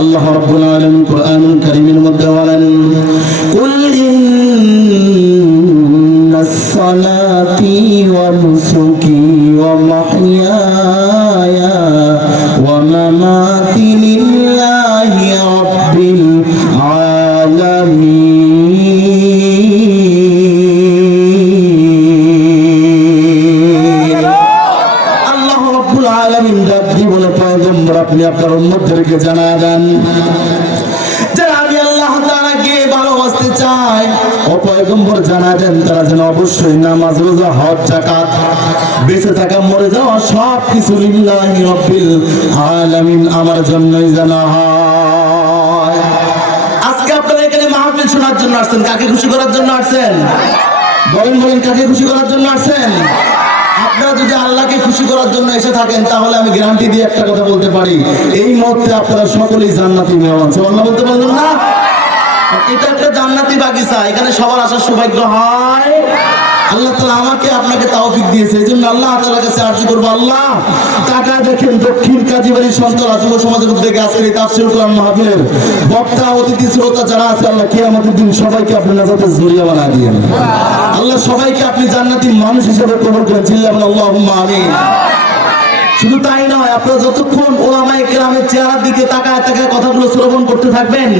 আল্লাহ রাব্বুল আলামিন কোরআনুল কারীমের মধ্যে বলেন, কুল ইন্নাস সালাতি ওয়া নুসুকি ওয়া মাহইয়ায়া ওয়া মামাতি লিল্লাহি রাব্বিল আলামিন। আপনি আপনার উম্মতদেরকে জানা দেন, যারা আমি আল্লাহ তাআলাকে ভালোবাসতে চাই, ও পয়গম্বর জানা দেন তারা যেন অবশ্যই নামাজ, রোজা, হজ, যাকাত, বেঁচে থাকা মরে যাওয়া সব কিছু লিল্লাহি রাব্বিল আলামিন, আমার জন্যই জানা হয়। আজকে আপনারা এখানে মাহফিল শোনার জন্য আসছেন, কাকে খুশি করার জন্য আসছেন? বলেন বলেন, কাকে খুশি করার জন্য আসছেন? আপনারা যদি আল্লাহকে খুশি করার জন্য এসে থাকেন, তাহলে আমি গ্যারান্টি দিয়ে একটা কথা বলতে পারি, এই মুহূর্তে আপনারা সকলেই জান্নাতি মেহমান। সুবহানাল্লাহ বলতে পারবেন না? এটা একটা জান্নাতি বাগিচা, এখানে সবার আসার সৌভাগ্য হয়। আল্লাহ তাআলা আমাকে আপনাকে তৌফিক দিয়েছে, এইজন্য আল্লাহ তাআলার কাছে আরজি করব, আল্লাহ তাকায় দেখেন দক্ষিণ কাজীবাড়ির সন্তান যুব সমাজের উদ্যোগে আজকের এই তাফসীরুল কোরআন মাহফিলের বক্তা, অতিথি, শ্রোতা যারা আছে, আল্লাহ কিয়ামতের দিন সবাইকে আপনি নাজাতের জরিয়া বানায় দিয়েন। আল্লাহ সবাইকে আপনি জান্নাতি মানুষ হিসেবে কবুল করেন, চিল্লাহ আল্লাহুম্মা আমিন। শুধু তাই নয়, আপনারা যতক্ষণ ওলামায়ে কেরামের চেহারার দিকে তাকায় তাকায় কথাগুলো শ্রবণ করতে থাকবেন,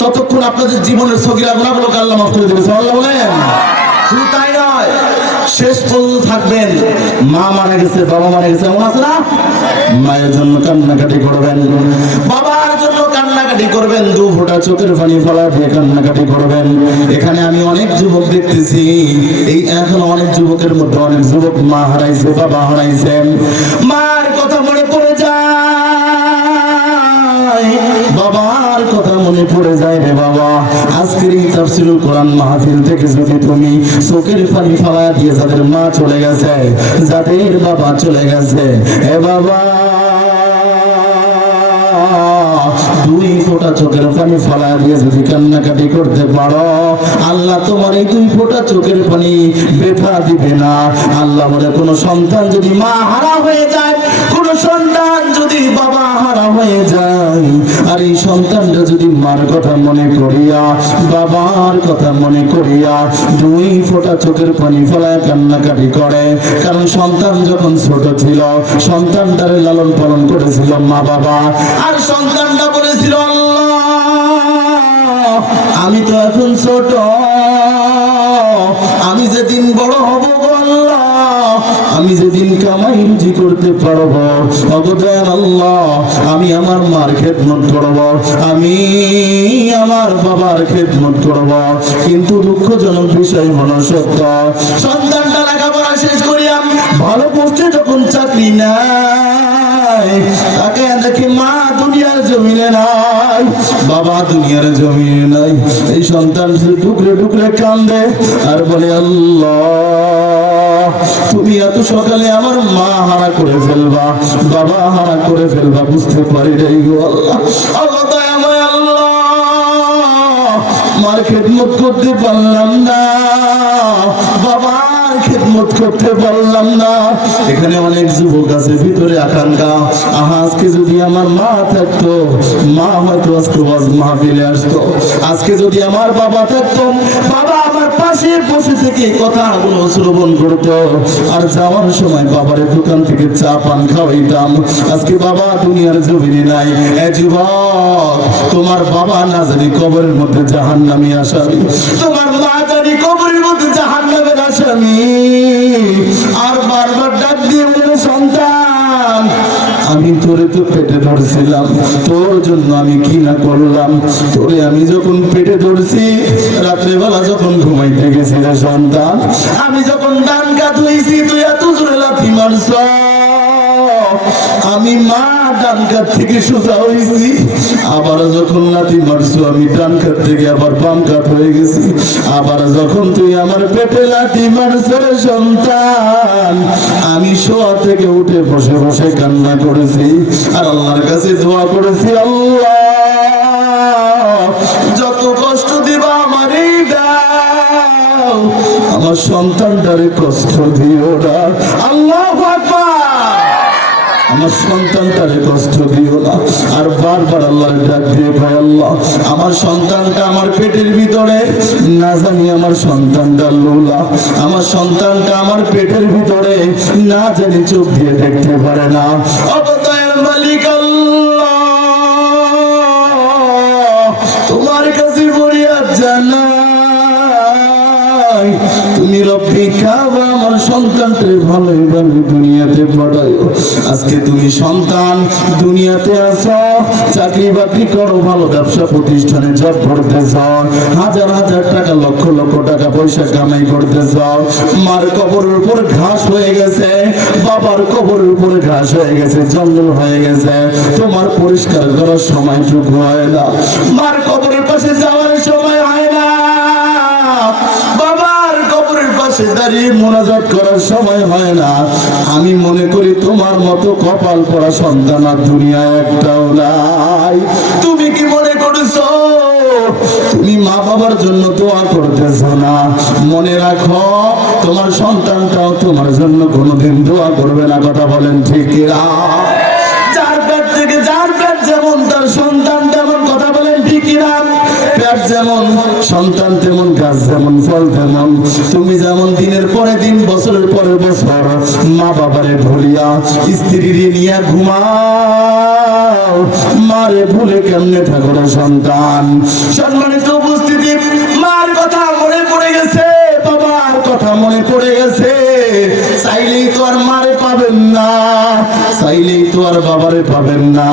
ততক্ষণ আপনাদের জীবনের সগীরা গুনাহগুলোকে আল্লাহ মাফ করে দেবে। সুবহানাল্লাহ বলেন। শুধু তাই নয়, শেষ পর্যন্ত থাকবেন, মা মারা গেছে, বাবা মারা গেছে, এমন আছে না? মায়ের জন্য কান্নাকাটি করবেন, বাবার জন্য কান্নাকাটি করবেন, দু ফোঁটা চোখের পানি ফেলা দিয়ে কান্নাকাটি করবেন। এখানে আমি অনেক যুবক দেখতেছি, এই এখন অনেক যুবকের মধ্যে অনেক যুবক মা হারাইছে, বাবা হারাইছে, মার কথা মনে পড়ে যায়, বাবার কথা মনে পড়ে যায় রে বাবা। আজকের এই তাফসীরুল কোরআন মাহফিল থেকে যদি তুমি চোখের পানি ফেলা দিয়ে যাদের মা চলে গেছে, যাদের বাবা চলে গেছে, এ বাবা দুই ফোঁটা চোখের পানি ফেলা দিয়ে যদি কান্নাকাটি করতে পারো, আল্লাহ তোমার এই দুই ফোঁটা চোখের পানি বৃথা দিবে না। আল্লাহ বলে, কোন সন্তান যদি মা হারা হয়ে যায়, কোন সন্তান যদি বাবা হারা হয়ে যায়, আর এই সন্তানটা যদি মার কথা মনে করিয়া, বাবার কথা মনে করিয়া দুই ফোঁটা চোখের পানি ফেলায় কান্নাকাটি করে, কারণ সন্তান যখন ছোট ছিল, সন্তানটারে লালন পালন করেছিল মা বাবা, আর সন্তানটা বলেছিল, আল্লাহ আমি তো এখন ছোট, আমি যেদিন বড় হব আল্লাহ, আমি যেদিন কামাই রুজি করতে পারবো, অবদান আল্লাহ আমি আমার মার খেদমত করব, আমি আমার বাবার খেদমত করব। কিন্তু দুঃখজনক বিষয় হলো সত্য, সন্তানটা লেখাপড়া শেষ করিয়া ভালো পোস্টে যখন চাকরি নাই, তাকে দেখি মা দুনিয়ার জমিনে নাই, বাবা দুনিয়ার জমিনে নাই, এই সন্তান টুকরে টুকরে কান্দে আর বলে, আল্লাহ তুমি এত সকালে আমার মা হারা করে ফেলবা, বাবা হারা করে ফেলবা, বুঝতে পারি রে গো আল্লাহ। আল্লাহ দয়াময় আল্লাহ, মার খেদমত করতে পারলাম না, বাবার খেদমত করতে পারলাম না। এখানে অনেক যুবক আছে, ভিতরে আকাঙ্ক্ষা, আজকে যদি আমার মা থাকতো, মা হয়তো আজকে ওয়াজ মাহফিলে আসতো, আজকে যদি আমার বাবা থাকতো, বাবা আমার পাশে বসে থেকে কথাগুলো শ্রবণ করতো, আর যাওয়ার সময় বাবার দোকান থেকে চা পান খাওয়াইতাম। আজকে বাবা দুনিয়ার জমিনে নাই। এ যুবক, তোমার বাবা না জানি কবরের মধ্যে জাহান্নামী আসামি, তোমার মা জানি কবরের মধ্যে জাহান্নামের আসামি, আর বারবার ডাক দিয়ে বলে, সন্তান আমি তোরে তো পেটে ধরছিলাম, তোর জন্য আমি কি না করলাম, তোরে আমি যখন পেটে ধরছি, রাত্রেবেলা যখন ঘুমাইতে গেছি রে সন্তান, আমি যখন ডান কাত হইছি, তুই এত জোরে লাথি মারছ, আমি মা ডান কাত থেকে সোজা হইছি, আবার যখন লাথি মারছো আমি ডান কাত থেকে আবার বাম কাত হয়ে গেছি, আবার যখন তুই আমার পেটে লাথি মারছো রে সন্তান, আমি শোয়া থেকে উঠে বসে বসে কান্না করেছি, আর আল্লাহর কাছে দোয়া করেছি, আল্লাহ যত কষ্ট দিবা আমারই দাও, আমার সন্তানটারে কষ্ট দিও না। আল্লাহু আকবার। আমার সন্তানটারে কষ্ট দিও না। আর বারবার আল্লাহর ডাক দিয়ে ভাই আল্লাহ আমার সন্তানটা আমার পেটের ভিতরে, না জানি আমার সন্তানটা লোলা, আমার সন্তানটা আমার পেটের ভিতরে না জানি চোখ দিয়ে দেখতে পারে না। অবতার মালিক আল্লাহ তোমার কাছে ফরিয়াদ জানাই, তুমি রব্বি কাবা আমার সন্তানটারে ভালোইভাবে দুনিয়াতে পাঠাইও। আজকে তুমি সন্তান দুনিয়াতে আসো, চাকরি বাকরি করো, ভালো ব্যবসা প্রতিষ্ঠানে জব করতেছ, হাজার হাজার টাকা লক্ষ লক্ষ টাকা পয়সা কামাই করতেছ। মার কবরের উপর ঘাস হয়ে গেছে, বাবার কবরের উপর ঘাস হয়ে গেছে, জঙ্গল হয়ে গেছে, তোমার পরিষ্কার করার সময়টুকু হয় না, মার কবরের পাশে যাওয়ার সময় হয় না, বাবার কবরের পাশে দাঁড়িয়ে মোনাজাত করার সময় হয় না। আমি মনে করি তোমার মতো কপাল পড়া সন্তান আর দুনিয়ায় একটাও নাই। তুমি কি মনে করছো তুমি মা বাবার জন্য দোয়া করতেছো না? মনে রাখো তোমার সন্তানটাও তোমার জন্য কোনোদিন দোয়া করবে না। কথা বলেন ঠিক কিনা? যার পেট থেকে যার পেট যেমন তার সন্তান তেমন। কথা বলেন ঠিক কিনা? পেট যেমন সন্তান তেমন, গাছ যেমন ফল তেমন। তুমি যেমন দিনের পরে দিন বছরের পরে বছর মা বাবারে ভুলিয়া স্ত্রীর নিয়ে ঘুমাও, মারে ভুলে কেমনে থাকো সন্তান? সম্মানিত উপস্থিতি, মার কথা মনে পড়ে গেছে, বাবার কথা মনে পড়ে গেছে, চাইলেই তো আর মারে পাবেন না, চাইলেই তো আর বাবারে পাবেন না।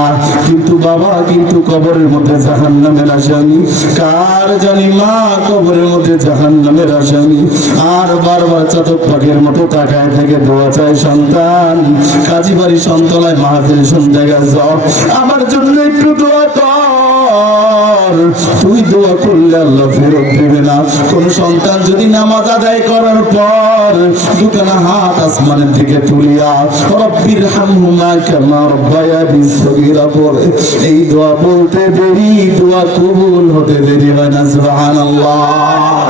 কিন্তু বাবা কিন্তু কবরের মধ্যে জাহান্নামের আসামি। কার জানি মা কবরের মধ্যে জাহান্নামের আসামি। আর বারবার চাতক পাখির মতো তাকায় থেকে দোয়া চায় সন্তান। কাজী বাড়ি সন্তলায় মাহফিল শুনতে গেছ, আমার জন্য একটু দোয়া কর। তুই দোয়া করলে আল্লাহ ফেরত দিবে না। কোন সন্তান যদি নামাজ আদায় করার পর দুখানা হাত আসমানের দিকে তুলিয়া রব্বির হামহুমা কামা রব্বায়ানি সগীরা পড়ে, এই দোয়া বলতে দেরি দোয়া কবুল হতে দেরি হয় না। সুবহানাল্লাহ।